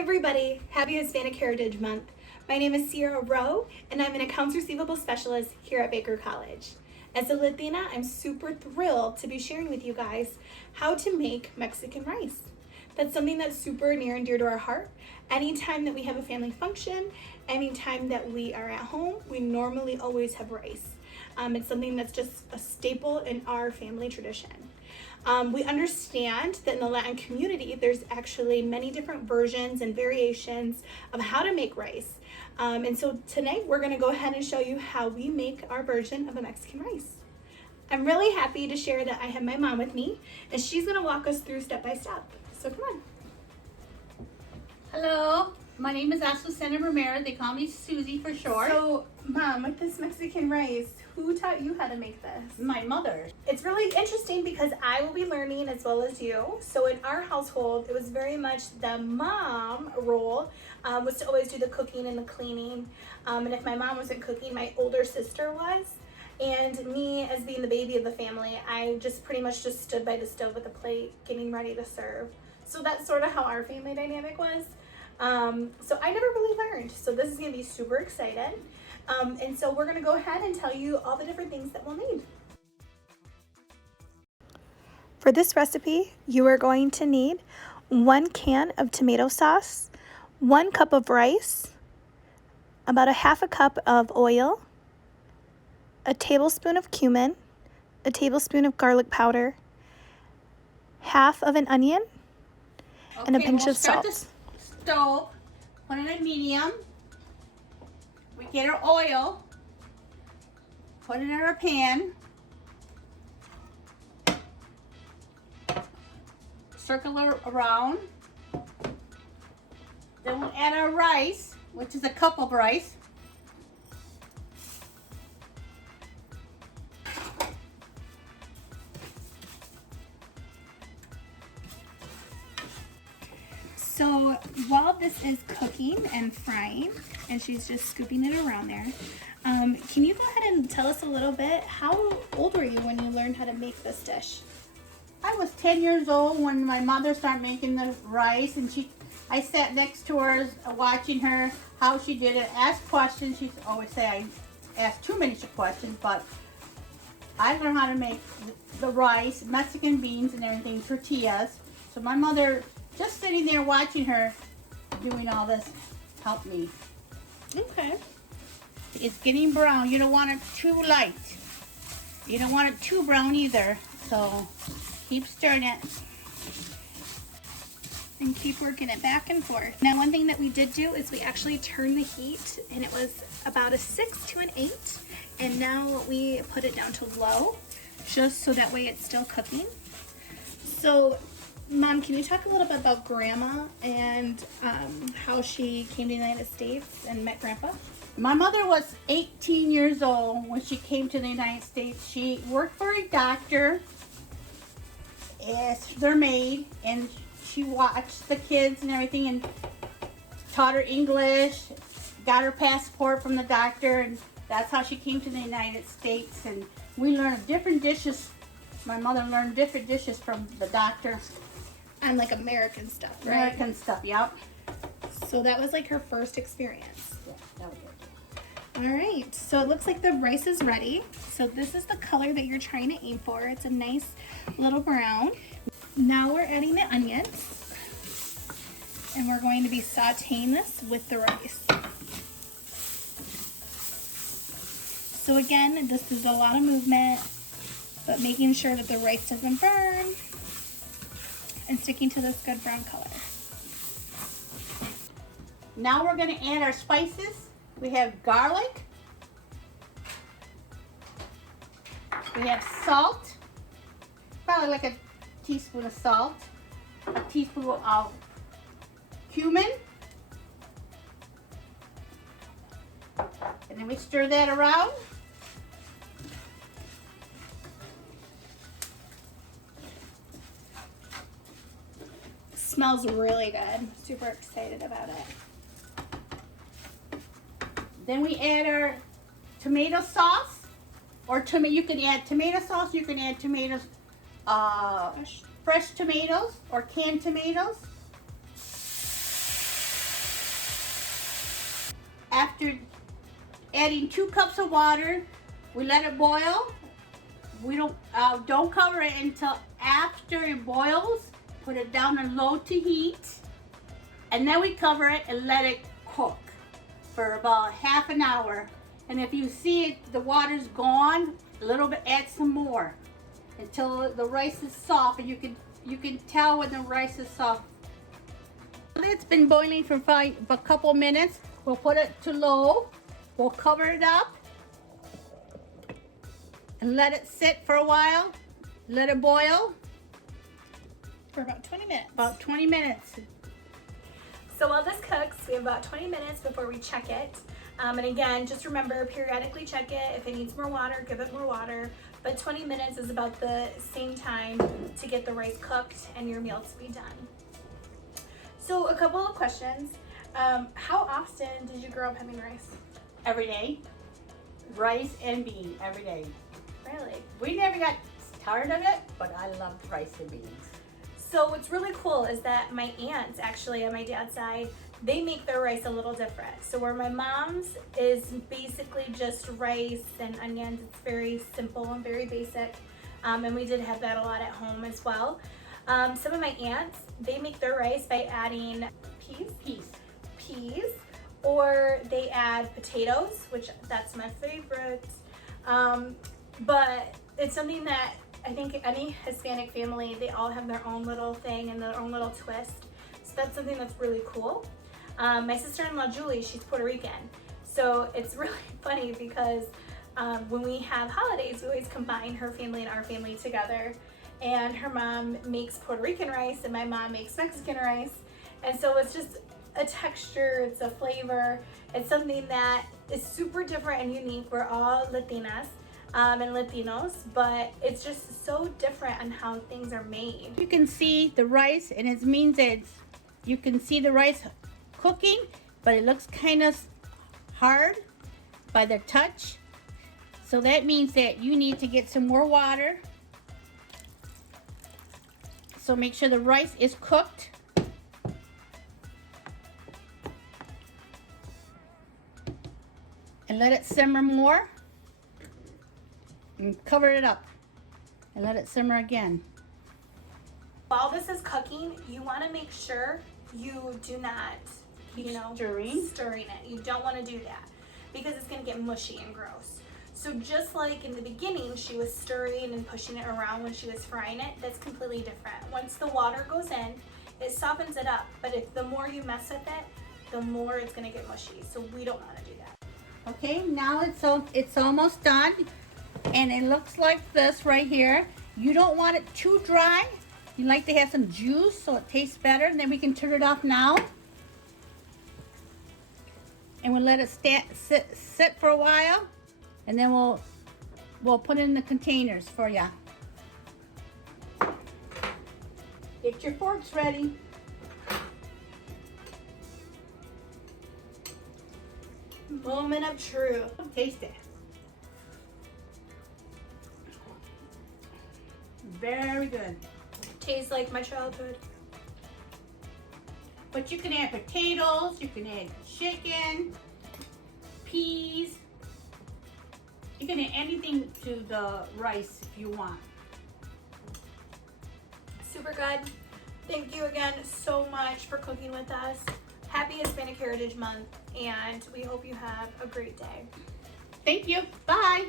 everybody, happy Hispanic Heritage Month. My name is Cierra Reau and I'm an accounts receivable specialist here at Baker College. As a Latina, I'm super thrilled to be sharing with you guys how to make Mexican rice. That's something that's super near and dear to our heart. Anytime that we have a family function, anytime that we are at home, we normally always have rice. It's something that's just a staple in our family tradition. We understand that in the Latin community, there's actually many different versions and variations of how to make rice. And so tonight we're gonna go ahead and show you how we make our version of a Mexican rice. I'm really happy to share that I have my mom with me and she's gonna walk us through step by step. So come on. Hello, my name is Azucena Ramirez. They call me Susie for short. So Mom, with this Mexican rice, who taught you how to make this? My mother. It's really interesting because I will be learning as well as you. So in our household, it was very much the mom role was to always do the cooking and the cleaning. And if my mom wasn't cooking, my older sister was. And me, as being the baby of the family, I just pretty much just stood by the stove with a plate, getting ready to serve. So that's sort of how our family dynamic was. So I never really learned. So this is gonna be super exciting. And so we're gonna go ahead and tell you all the different things that we'll need. For this recipe, you are going to need 1 can of tomato sauce, 1 cup of rice, about a half a cup of oil, a tablespoon of cumin, a tablespoon of garlic powder, half of an onion, and a pinch of salt. The stove, put it at medium. We get our oil, put it in our pan, circle it around. Then we'll add our rice, which is a cup of rice. So while this is cooking and frying, and she's just scooping it around there, can you go ahead and tell us a little bit, how old were you when you learned how to make this dish? I was 10 years old when my mother started making the rice, and I sat next to her watching her, how she did it, asked questions. She always say I asked too many questions, but I learned how to make the rice, Mexican beans and everything, tortillas. So my mother, just sitting there watching her doing all this, helped me. Okay. It's getting brown. You don't want it too light. You don't want it too brown either. So keep stirring it. And keep working it back and forth. Now, one thing that we did do is we actually turned the heat, and it was about a 6 to an 8. And now we put it down to low, just so that way it's still cooking. So Mom, can you talk a little bit about Grandma and how she came to the United States and met Grandpa? My mother was 18 years old when she came to the United States. She worked for a doctor as their maid, and she watched the kids and everything and taught her English, got her passport from the doctor, and that's how she came to the United States. And we learned different dishes. My mother learned different dishes from the doctor. And like American stuff, right? American stuff, yep. So that was like her first experience. Yeah, that was it. All right, so it looks like the rice is ready. So this is the color that you're trying to aim for. It's a nice little brown. Now we're adding the onions. And we're going to be sauteing this with the rice. So again, this is a lot of movement, but making sure that the rice doesn't burn and sticking to this good brown color. Now we're going to add our spices. We have garlic. We have salt, probably like a teaspoon of salt, a teaspoon of cumin, and then we stir that around. Smells really good. Super excited about it. Then we add our tomato sauce, or you can add tomato sauce. You can add tomatoes, fresh tomatoes or canned tomatoes. After adding 2 cups of water, we let it boil. We don't cover it until after it boils. Put it down on low to heat, and then we cover it and let it cook for about half an hour. And if you see it, the water's gone, a little bit, add some more until the rice is soft, and you can tell when the rice is soft. It's been boiling for a couple minutes. We'll put it to low. We'll cover it up and let it sit for a while. Let it boil For about 20 minutes. about 20 minutes. So while this cooks, we have about 20 minutes before we check it. And again, just remember, periodically check it. If it needs more water, give it more water. But 20 minutes is about the same time to get the rice cooked and your meal to be done. So a couple of questions. How often did you grow up having rice? Every day. Rice and beans every day. Really? We never got tired of it, but I loved rice and beans. So what's really cool is that my aunts, actually on my dad's side, they make their rice a little different. So where my mom's is basically just rice and onions, it's very simple and very basic. And we did have that a lot at home as well. Some of my aunts, they make their rice by adding peas, or they add potatoes, which that's my favorite. But it's something that I think any Hispanic family, they all have their own little thing and their own little twist. So that's something that's really cool. My sister-in-law, Julie, she's Puerto Rican. So it's really funny because when we have holidays, we always combine her family and our family together. And her mom makes Puerto Rican rice and my mom makes Mexican rice. And so it's just a texture, it's a flavor. It's something that is super different and unique. We're all Latinas. And Latinos, but it's just so different on how things are made. You can see the rice, and it means that you can see the rice cooking, but it looks kind of hard by the touch. So that means that you need to get some more water. So make sure the rice is cooked. And let it simmer more. And cover it up and let it simmer again. While this is cooking, you want to make sure you do not, stirring it. You don't want to do that because it's going to get mushy and gross. So just like in the beginning, she was stirring and pushing it around when she was frying it, that's completely different. Once the water goes in, it softens it up. But if the more you mess with it, the more it's going to get mushy. So we don't want to do that. Okay, now it's almost done. And it looks like this right here. You don't want it too dry. You like to have some juice so it tastes better. And then we can turn it off now. And we'll let it sit for a while. And then we'll put it in the containers for you. Get your forks ready. Moment of truth. Taste it. Very good. Tastes like my childhood. But you can add potatoes, you can add chicken, peas. You can add anything to the rice if you want. Super good. Thank you again so much for cooking with us. Happy Hispanic Heritage Month, and we hope you have a great day. Thank you. Bye.